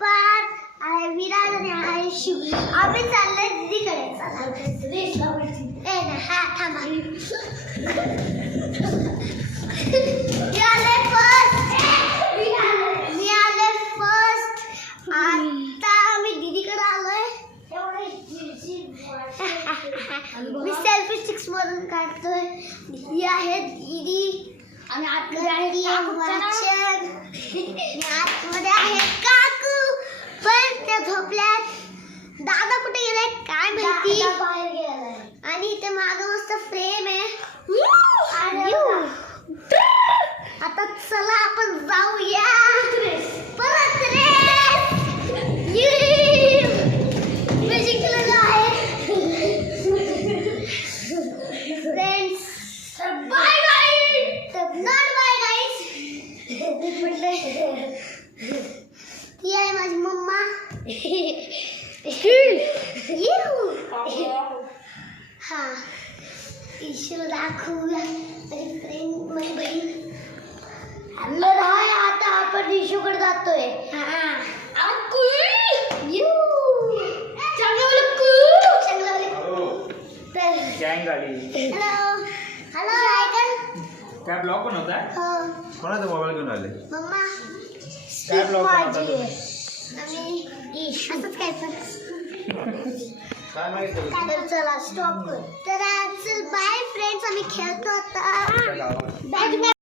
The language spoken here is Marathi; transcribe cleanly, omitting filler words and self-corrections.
पार आहे विराज आणि आहे शिव. आम्ही चाललोय दीदीकडे. ए ना हा थांबा. मी आले फर्स्ट. आता आम्ही दीदीकडे आलोय. मी सेल्फी स्टिक्स मधून काढतोय. ही आहे दीदी आणि आतमध्ये आहे काकू. पण त्या झोपल्यात. दादा कुठे गेलाय काय माहिती. आणि इथे मागं मस्त फ्रेम आहे. आता चला आपण जाऊया परत रेस. मॅजिक केलेलं आहे friends. Bye bye. Not bye guys. ती आहे माझी मम्मा. हा इशू दाखवूया माझी फ्रेंड माझी बहीण. आता आपण इशूकडे जातोय. हॅलो रायगन. काय ब्लॉग पण होता. कोणाचा मोबाईल घेऊन आले. मम्मा काय ब्लॉग बनवता आणि असंच काय पण. काय माहिती. तर चला स्टॉप कर. तर चल बाय फ्रेंड्स. आम्ही खेळतो आता.